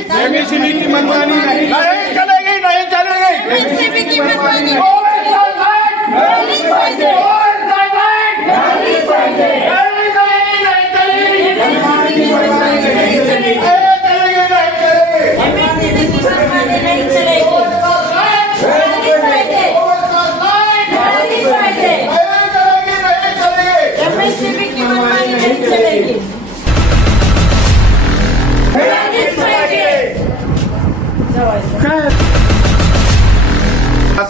MSCB की मनमानी नहीं चलेगी, नहीं चलेगी। एमएससीबी की मनमानी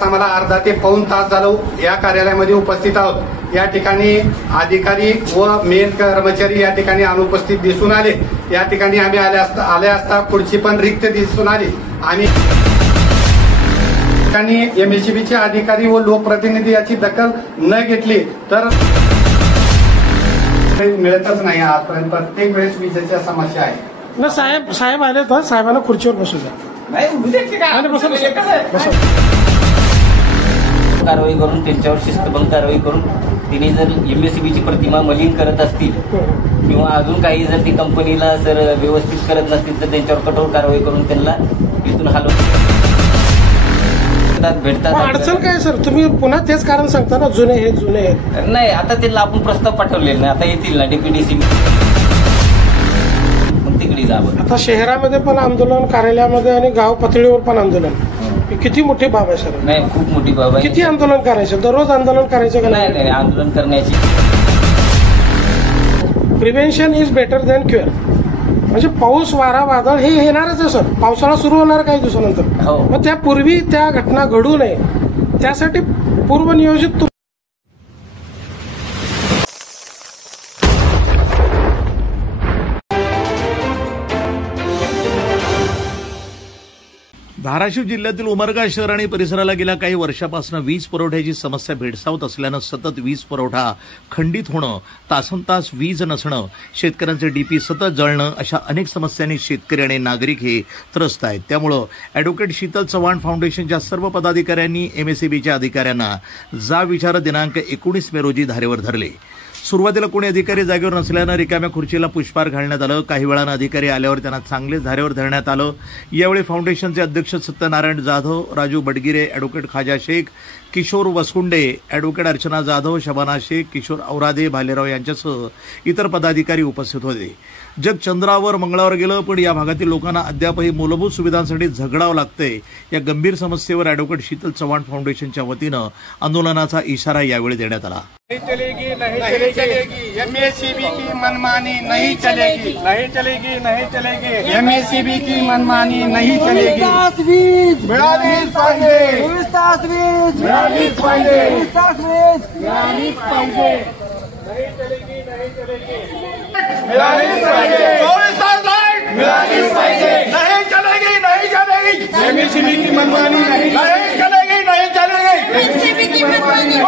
आम्हाला अर्धा ते पाऊण तास झालं या कार्यालयामध्ये उपस्थित आहोत। या ठिकाणी अधिकारी व मेन कर्मचारी या ठिकाणी अनुपस्थित दिसून आले। या ठिकाणी आम्ही आले असता खुर्ची पण रिक्त दिसून आली आणि एमएससीबीचे अधिकारी व लोकप्रतिनिधी याची दखल न घेतली तर मिळतच नाही। आजपर्यंत प्रत्येक वेळेस विजेच्या समस्या आहे ना। साहेब आले तर साहेबांना खुर्चीवर बसू द्या। कारवाई करून त्यांच्यावर शिस्तभंग कारवाई करून तिने जर एमएससीबीची प्रतिमा मलिन करत असतील किंवा अजून काही जर ती कंपनीला जर व्यवस्थित करत नसतील तर त्यांच्यावर कठोर कारवाई करून त्यांना इथून भेटतात। अडचण काय सर, तुम्ही पुन्हा तेच कारण सांगता ना, जुने हे जुने नाही। आता त्यांना आपण प्रस्ताव पाठवलेला नाही, आता येतील ना डेप्युटी तिकडे जावं। आता शहरामध्ये पण आंदोलन, कार्यालयामध्ये आणि गाव पातळीवर पण आंदोलन, किती मोठी बाब आहे सर? नाही, खूप मोठी बाब आहे। किती आंदोलन करायचं? दररोज आंदोलन करायचं का? नाही, आंदोलन करण्याची prevention is better than cure. म्हणजे पाऊस, वारा, वादळ हे येणारच आहे सर। पावसाळा सुरू होणार काही दिवसानंतर, मग त्यापूर्वी त्या घटना घडू नये त्यासाठी पूर्वनियोजित धाराशिव जिल्ह्यातील उमरगा शहर आणि परिसराला गेल्या काही वर्षापासून वीज पुरवठ्याची समस्या भेडसावत असल्यानं सतत वीज पुरवठा खंडित होणं, तासनतास वीज नसणं, शेतकऱ्यांचे डीपी सतत जळणं अशा अनेक समस्यांनी शेतकरी आणि नागरिक हे त्रस्त आहेत। त्यामुळे अॅडव्होकेट शीतल चव्हाण फाउंडेशनच्या सर्व पदाधिकाऱ्यांनी एमएससीबीच्या अधिकाऱ्यांना जाब विचार दिनांक 19 मे रोजी धारेवर धरले। सुरुवातीला कोणी अधिकारी जागेवर नसल्यानं रिकाम्या खुर्चीला पुष्पहार घालण्यात आलं। काही वेळानं अधिकारी आल्यावर त्यांना चांगलेच धारेवर धरण्यात आलं। यावेळी फाउंडेशनचे अध्यक्ष सत्यनारायण जाधव, राजू बडगिरे, अॅडव्होकेट खाजा शेख, किशोर वसुंडे, अॅडव्होकेट अर्चना जाधव, शबाना शेख, किशोर औरादे, भालेराव यांच्यासह इतर पदाधिकारी उपस्थित होते। जग चंद्रावर, मंगळावर गेलं, पण या भागातील लोकांना अद्यापही मूलभूत सुविधांसाठी झगडावं लागतंय। या गंभीर समस्येवर अॅडव्होकेट शीतल चव्हाण फाउंडेशनच्या वतीनं आंदोलनाचा इशारा यावेळी देण्यात आला। नहीं चलेगी एमएससीबी की मनमानी नहीं चलेगी, नहीं चलेगी, नहीं चलेगी। एमएससीबी की मनमानी नहीं चलेगी। मिळालीच पाहिजे, मिळालीच पाहिजे, मिळालीच पाहिजे, मिळालीच पाहिजे। 24 तास लाईट मिळालीच पाहिजे। नहीं चलेगी, नहीं चलेगी। एमएससीबी की मनमानी नहीं चलेगी, नहीं चलेगी। एमएससीबी की मनमानी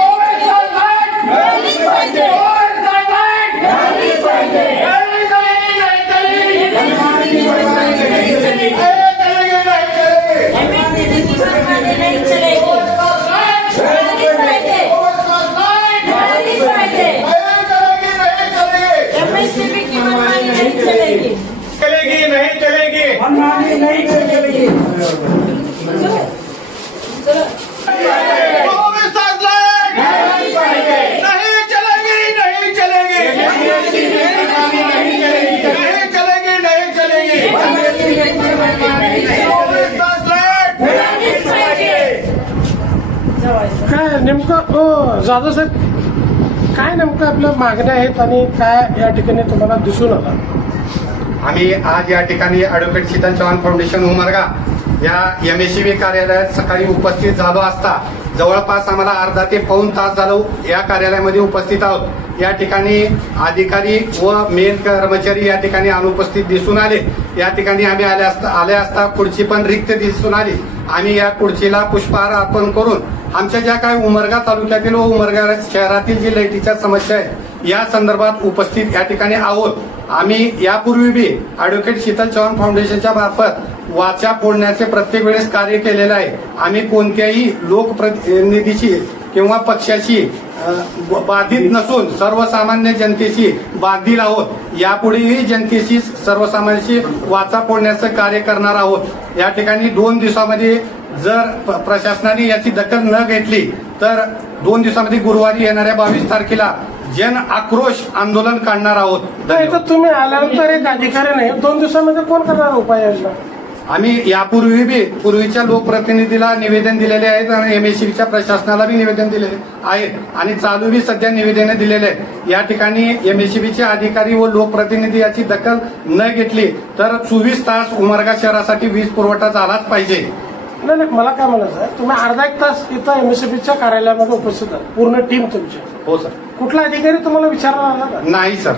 काय नेमकं जाधव साहेब, काय नेमकं आपल्या मागण्या आहेत आणि काय या ठिकाणी तुम्हाला दिसून आलं? आम्ही आज या ठिकाणी अॅडव्होकेट शीतल चव्हाण फाउंडेशन उमरगा या एमएससीबी कार्यालयात सकाळी उपस्थित झालो असता जवळपास आम्हाला अर्धा ते पाऊण तास झालं या कार्यालयामध्ये उपस्थित आहोत। या ठिकाणी अधिकारी व मेन कर्मचारी या ठिकाणी अनुपस्थित दिसून आले। या ठिकाणी आम्ही आले असता खुर्ची पण रिक्त दिसून आली। आम्ही या खुर्चीला पुष्पहार अर्पण करून आमच्या ज्या काही उमरगा तालुक्यातील व उमरगा शहरातील जी लाईटीच्या समस्या आहेत या संदर्भात उपस्थित या ठिकाणी आहोत। आम्ही यापूर्वी बी अॅडव्होकेट शीतल चव्हाण फाउंडेशनच्या मार्फत वाचा फोडण्याचे प्रत्येक वेळेस कार्य केलेलं आहे। आम्ही कोणत्याही लोकप्रतिनिधीची किंवा पक्षाशी बाधित नसून सर्वसामान्य जनतेशी बांधील आहोत. यापुढेही जनतेशी सर्वसामान्यांशी वाचा फोडण्याचं कार्य करणार आहोत. या ठिकाणी 2 दिवसामध्ये जर प्रशासनाने याची दखल न घेतली तर 2 दिवसामध्ये गुरुवारी येणाऱ्या 22 तारखेला जन आक्रोश आंदोलन काढणार आहोत. नाही तर तुम्ही आल्यानंतर एक अधिकारी नाही 2 दिवसामध्ये कोण करणार उपाययोजना? आम्ही यापूर्वी बी पूर्वीच्या लोकप्रतिनिधीला निवेदन दिलेले आहेत आणि एमएससीबीच्या प्रशासनाला बी निवेदन दिलेले आहेत आणि चालू बी सध्या निवेदने दिलेले आहेत. या ठिकाणी एमएससीबीचे अधिकारी व लोकप्रतिनिधी याची दखल न घेतली तर 24 तास उमरगा शहरासाठी वीज पुरवठा झालाच पाहिजे. नाही मला काय म्हणायचं आहे, तुम्ही अर्धा 1 तास इथं एमएससीबीच्या कार्यालयामध्ये उपस्थित आहात, पूर्ण टीम तुमची. हो सर. कुठला अधिकारी तुम्हाला विचारला आला का? नाही सर.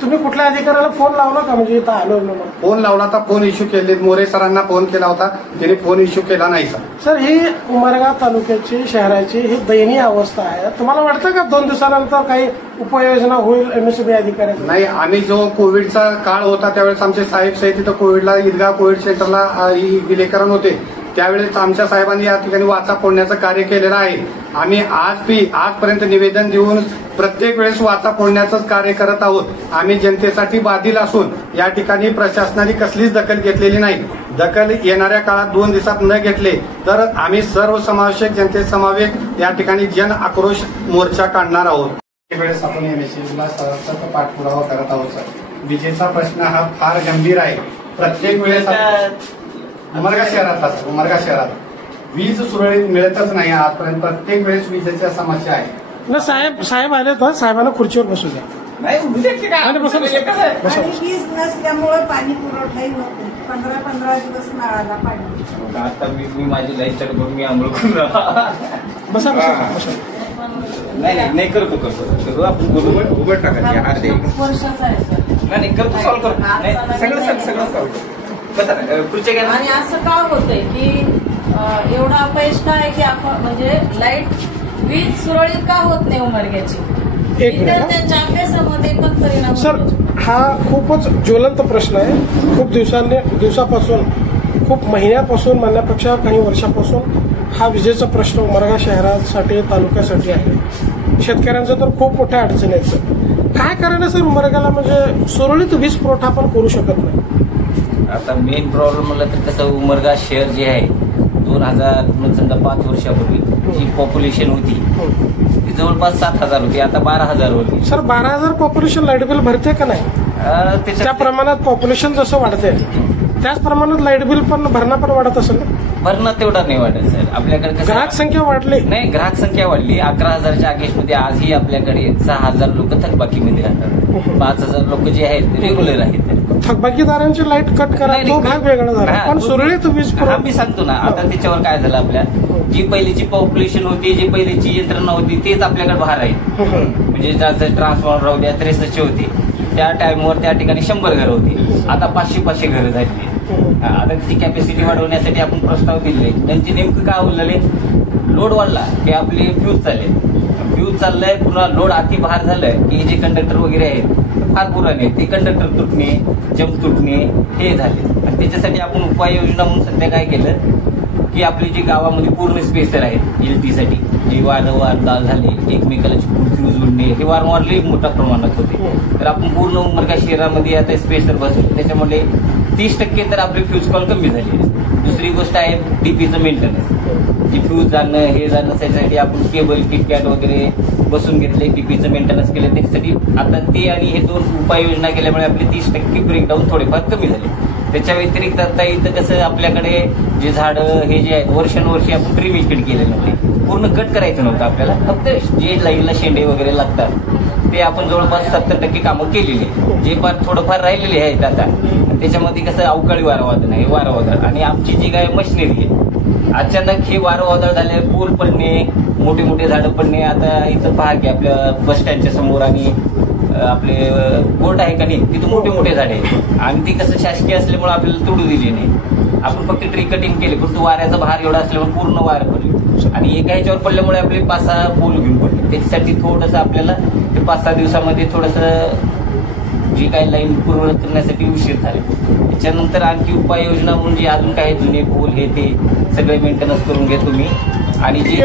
तुम्ही कुठल्या अधिकाऱ्याला फोन लावला का म्हणजे इथं आलो म्हणून? फोन लावला होता, फोन इश्यू केले. मोरे सरांना फोन केला होता, त्यांनी फोन इश्यू केला नाही सर. सर ही उमरगा तालुक्याची शहराची ही दयनीय अवस्था आहे. तुम्हाला वाटतं का 2 दिवसानंतर काही उपाययोजना होईल एमएससीबी अधिकाऱ्यांना? नाही, आम्ही जो कोविडचा काळ होता त्यावेळेस आमचे साहेब तिथं कोविडला ईदगाह कोविड सेंटरला विलगीकरण होते. त्यावेळेस आमच्या साहेबांनी या ठिकाणी वाचा फोडण्याचं कार्य केलेलं आहे. आम्ही आजपर्यंत निवेदन देऊन प्रत्येक वेळेस वाचा फोडण्याचंच कार्य करत आहोत. आम्ही जनतेसाठी बाधिल असून या ठिकाणी प्रशासनाने कसलीच दखल घेतलेली नाही. दखल येणाऱ्या काळात 2 दिवसात न घेतले तर आम्ही सर्वसमावेशक जनतेसमावेश या ठिकाणी जन आक्रोश मोर्चा काढणार आहोत. वेळेस आपण एमएससीबीला सतत पाठपुरावा करत आहोत सर. विजेचा प्रश्न हा फार गंभीर आहे. प्रत्येक वेळेस उमरगा शहरात वीज सुरळीत मिळतच नाही आजपर्यंत. प्रत्येक वेळेस विजेच्या समस्या आहे. ना साहेब आले तर साहेबांना खुर्चीवर बसू द्या. आणि वीज नसल्यामुळे पाणी पुरवठाही होत नाही. 15 दिवस नळाला पाणी. आता मी माझी लाईफ चालू करून मी आंघोळ करून बसा. नाही करतो आपण बोलू. उघड टाकायची वर्षाचा आहे सर. नाही करतो, सॉल्व्ह करतो. सगळं सॉल्व्ह. आणि असं का होतंय की एवढं अपयश का आहे की आपण म्हणजे लाईट वीज सुरळीत का होत नाही उमरग्याची? विद्यार्थ्यांच्या अभ्यासामध्ये पण परिणाम. सर हा खूपच ज्वलंत प्रश्न आहे. खूप दिवसापासून खूप महिन्यापासून म्हणण्यापेक्षा काही वर्षापासून हा विजेचा प्रश्न उमरगा शहरासाठी तालुक्यासाठी आहे. शेतकऱ्यांचं तर खूप मोठ्या अडचणी आहेत सर. काय कारण सर उमरगाला म्हणजे सुरळीत वीज पुरवठा आपण करू शकत नाही? आता मेन प्रॉब्लेम म्हणलं तर कसं उमरगा शहर जे आहे 2005 वर्षापूर्वी जी पॉप्युलेशन होती ती जवळपास 7,000 होती. आता 12,000 होती. सर 12,000 पॉप्युलेशन लाईट बिल भरते का नाही? त्या प्रमाणात पॉप्युलेशन जसं वाढते त्याच प्रमाणात लाईट बिल पण भरणा पण वाढत असेल ना? भरणा तेवढा नाही वाढत सर. आपल्याकडे ग्राहक संख्या वाढली नाही. ग्राहक संख्या वाढली. 11,000च्या अगेन्स्टमध्ये आजही आपल्याकडे 6,000 लोक थकबाकीमध्ये राहतात. 5,000 लोक जे आहेत रेग्युलर आहेत. थकबाकीदारांची लाईट कट करा तो भाग वेगळा झाला. पण सुरळीत वीज पुरवठा मी सांगतो ना. आता त्याच्यावर काय झालं, आपल्या जी पहिलीची पॉप्युलेशन होती, जी पहिलीची यंत्रणा होती तेच आपल्याकडे बाहेर आहे. म्हणजे जास्त ट्रान्सफॉर्मर राहू द्या 63 होती. त्या टाइमवर त्या ठिकाणी 100 घरं होती. आता 500 घरं झाली. आता त्याची कॅपॅसिटी वाढवण्यासाठी आपण प्रस्ताव दिले. त्यांचे नेमकं काय उरलेले, लोड वाढला की आपले फ्यूज चाललंय. पुन्हा लोड अति भार झालं की जे कंडक्टर वगैरे आहेत फार पुराणे, ते कंडक्टर तुटणे, जंप तुटणे हे झाले. आणि त्याच्यासाठी आपण उपाययोजना म्हणून सध्या काय केलं की आपली जी गावामध्ये पूर्ण स्पेसर आहेत एलटीसाठी जे वारंवार झाले, एकमेकाला फ्यूज उडणे हे वारंवार लई मोठ्या प्रमाणात होते. तर आपण पूर्ण उमरगा शहरामध्ये आता स्पेसर बसवले. त्याच्यामुळे 30% तर आपले फ्यूज कॉल कमी झाले. दुसरी गोष्ट आहे डीपीचं मेंटेनन्स. जे फ्यूज जाणं हे जाणं त्याच्यासाठी आपण केबल किटकॅट वगैरे बसून घेतले, डीपीचं मेंटेनन्स केलं. त्याच्यासाठी आता ते आणि हे 2 उपाययोजना केल्यामुळे आपले 30% ब्रेकडाऊन थोडेफार कमी झाले. त्याच्या व्यतिरिक्त आता इथं कसं आपल्याकडे जे झाडं हे जे आहेत वर्षानुवर्षी आपण ट्रिमिकेट केलेलं नव्हते. पूर्ण कट करायचं नव्हतं आपल्याला. फक्त जे लाईनला शेंडे वगैरे लागतात ते आपण जवळपास 70% कामं केलेली आहे. जे फार थोडंफार राहिलेले आहेत आता त्याच्यामध्ये कसं अवकाळी वारंवादळ आहे, वारंवादळ. आणि आमची जी काय मशिनरी आहे अचानक हे वारंवादळ झाले, पूल पडणे, मोठे मोठे झाडं पडणे. आता इथं पहा की आपल्या बस स्टँडच्या समोर आणि आपले कोर्ट आहे का नाही तिथं मोठे मोठे झाडे आहेत. आणि ती कसं शासकीय असल्यामुळे आपल्याला तोडू दिली नाही. आपण फक्त ट्री कटिंग केली, पण वाऱ्याचा भार एवढा असल्यामुळे पूर्ण वार पडले. आणि एका ह्याच्यावर पडल्यामुळे आपले 5-6 पोल घेऊन पडले. त्याच्यासाठी थोडंसं आपल्याला ते 5-6 दिवसामध्ये थोडंसं जी काही लाईन पूर्ण करण्यासाठी उशीर झाले. त्याच्यानंतर आणखी उपाययोजना म्हणजे अजून काही जुने पोल हे ते सगळे मेंटेनन्स करून घेतो मी. आणि जे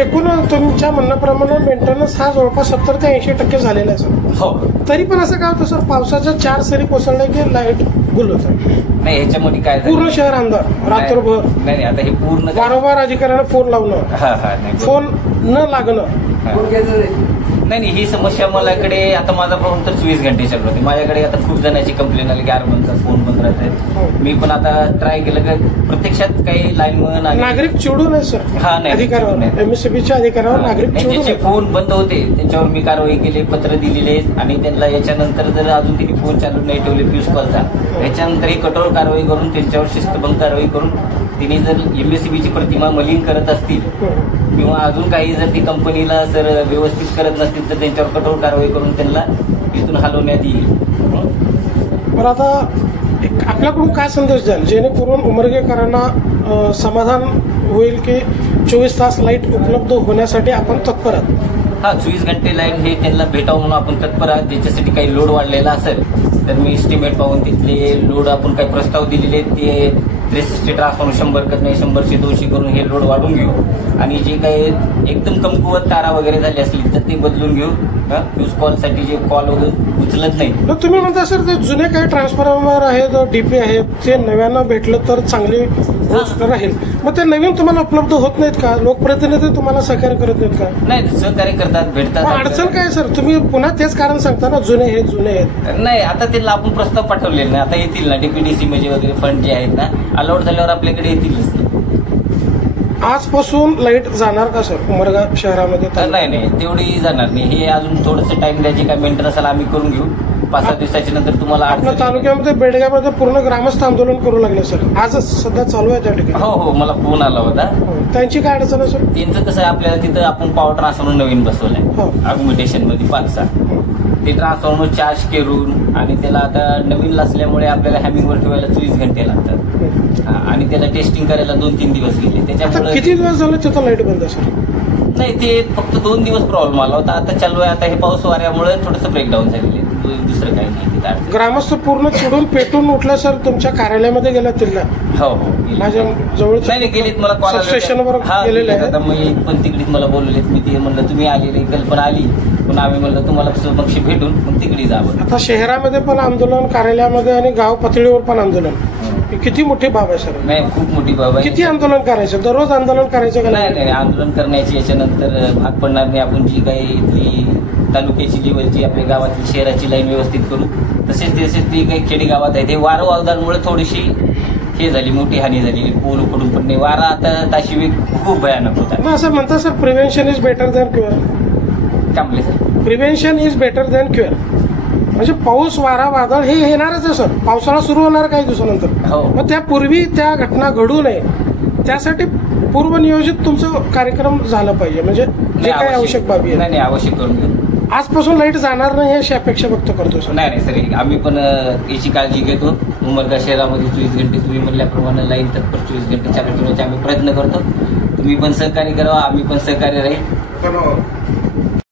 एकूण तुमच्या म्हणण्याप्रमाणे मेंटेनन्स हा जवळपास 70 ते 80% झालेला आहे सर. हो. तरी पण असं काय होतं सर, पावसाच्या 4 सरी कोसळल्या की लाईट गुल होतं. नाही, ह्याच्यामध्ये काय झालं? पूर्ण शहर अंधार रात्रभर. नाही, आता हे पूर्ण वारंवार अधिकाऱ्यांना फोन लावणं, नाही, फोन न लागणं. नाही, ही समस्या माझ्याकडे आता माझा फोन तर 24 घंटे चालू होते. माझ्याकडे आता खूप जणांची कंप्लेंट आली की अर्बनचा फोन बंद राहत आहेत. मी पण आता ट्राय केलं की प्रत्यक्षात काही लाईनमन आणि नागरिक चिडून आहे सर. हा, नाही, अधिकाऱ्यावर, एमएससीबीच्या अधिकाऱ्यावर नागरिक चिडून ज्याचे आहे. फोन बंद होते त्यांच्यावर मी कारवाई केली, पत्र दिलेले आणि त्यांना याच्यानंतर जर अजून त्यांनी फोन चालू नाही ठेवले फ्यूज कॉलचा, याच्यानंतर कठोर कारवाई करून त्यांच्यावर शिस्तभंग कारवाई करून तिने जर एमएससीबीची प्रतिमा मलिन करत असतील किंवा अजून काही जर ती कंपनीला जर व्यवस्थित करत नसतील तर त्यांच्यावर कठोर कारवाई करून त्यांना इथून हलवण्यात येईल. पण आता आपल्याकडून काय संदेश द्याल जेणेकरून उमरगेकरांना समाधान होईल की 24 तास लाईट उपलब्ध होण्यासाठी आपण तत्पर आहात? हा, 24 घंटे लाईन हे त्यांना भेटावं म्हणून आपण तत्पर आहात. ज्याच्यासाठी काही लोड वाढलेला असेल तर मी एस्टिमेट पाहून तिथले लोड आपण काही प्रस्ताव दिलेले ते 63 ट्रान्सफॉर्मर 100 करणे, 100 200 करून हे लोड वाढून घेऊ आणि जे काही एकदम कमकुवत तारा वगैरे झाली असली तर ते बदलून घेऊ. फ्यूज कॉलसाठी जे कॉल वगैरे उचलत नाही. तुम्ही म्हणता सर ते जुने काही ट्रान्सफॉर्मर आहेत, डीपी आहेत, ते नव्यानं भेटलं तर चांगली गोष्ट राहील. मग ते नवीन तुम्हाला उपलब्ध होत नाहीत का? लोकप्रतिनिधी तुम्हाला सहकार्य करत नाहीत का? नाही, सहकार्य करतात, भेटतात. अडचण काय सर? तुम्ही पुन्हा तेच कारण सांगता ना, जुने आहेत. नाही, आता त्यांना आपण प्रस्ताव पाठवलेले ना, आता येतील ना डीपीडीसी म्हणजे वगैरे फंड जे आहेत ना अलॉट झाल्यावर आपल्याकडे येतीलच. आजपासून लाईट जाणार का सर उमरगा शहरामध्ये? नाही, तेवढी जाणार नाही. हे अजून थोडंसं टाइम द्यायचे काय मेंटेनन्स आम्ही करून घेऊ. 5-7 दिवसाच्या नंतर तुम्हाला आपल्या तालुक्यामध्ये बेडग्यामध्ये पूर्ण ग्रामस्थ आंदोलन करू लागले सर. आज सध्या चालू आहे त्या ठिकाणी. हो, मला फोन आला होता. त्यांची काय अडचण आहे सर? त्यांचं कसं आहे, आपल्याला तिथं आपण पॉवर ट्रान्सफॉर्मर नवीन बसवलंय अग्युमिटेशन मध्ये 5-6. ते ट्रान्सफॉर्मर चार्ज करून आणि त्याला आता नवीन असल्यामुळे आपल्याला हॅमिंगवर ठेवायला 24 घंटे लागतात आणि त्याला टेस्टिंग करायला 2-3 दिवस गेले. त्याच्यामुळे किती दिवस झाले तिथं लाईट बंद सर? नाही, ते फक्त 2 दिवस प्रॉब्लेम आला होता. आता चालू आहे. आता हे पाऊस वाऱ्यामुळे थोडंसं ब्रेकडाऊन झालेलं आहे. दुसरं काही नाही तिथं. ग्रामस्थ पूर्ण चिडून पेटून उठला सर. तुमच्या कार्यालयामध्ये गेला तिथला? हो, माझ्या जवळ नाही गेलीत. मला कॉल स्टेशनवर गेलेले आहे. आता मी पण तिकडेच मला बोलवलेत. मी ते म्हणलं तुम्ही आलेले, कल्पना आली पण आम्ही म्हणलं तुम्हाला समक्ष भेटून मग तिकडे जावं. आता शहरामध्ये पण आंदोलन, कार्यालयामध्ये आणि गाव पातळीवर पण आंदोलन. किती मोठी बाब आहे सर? नाही, खूप मोठी बाब आहे. किती आंदोलन करायचं? दररोज आंदोलन करायचं का? नाही, आंदोलन करण्याची याच्यानंतर भाग पडणार नाही. आपण जी काही इथली तालुक्याची लेवलची आपल्या गावातली शहराची लाईन व्यवस्थित करू. तसेच ती काही खेडेगावात आहे ते वारं वावदांमुळे थोडीशी हे झाली, मोठी हानी झाली. पोल उकडून पडणे, वारा आता ताशी खूप भयानक होता. असं म्हणतात sir, prevention is better than cure. चांगले sir, prevention is better than cure. म्हणजे पाऊस, वारा, वादळ हे येणारच आहे सर. पावसाळा सुरू होणार काही दिवसानंतर. मग त्यापूर्वी त्या घटना घडू नये त्यासाठी पूर्वनियोजित तुमचं कार्यक्रम झाला पाहिजे. म्हणजे जे काही आवश्यक बाबी आहे. नाही, आवश्यक करून घेऊ. आजपासून लाईट जाणार नाही अशी अपेक्षा व्यक्त करतो सर. नाही सर, आम्ही पण याची काळजी घेतो. उमरगा शहरामध्ये 24 घंटे तुम्ही म्हणल्याप्रमाणे लाईन तत्पर 24 घंटे चालू ठेवण्याचे आम्ही प्रयत्न करतो. तुम्ही पण सहकार्य करावा, आम्ही पण सहकार्य राहील.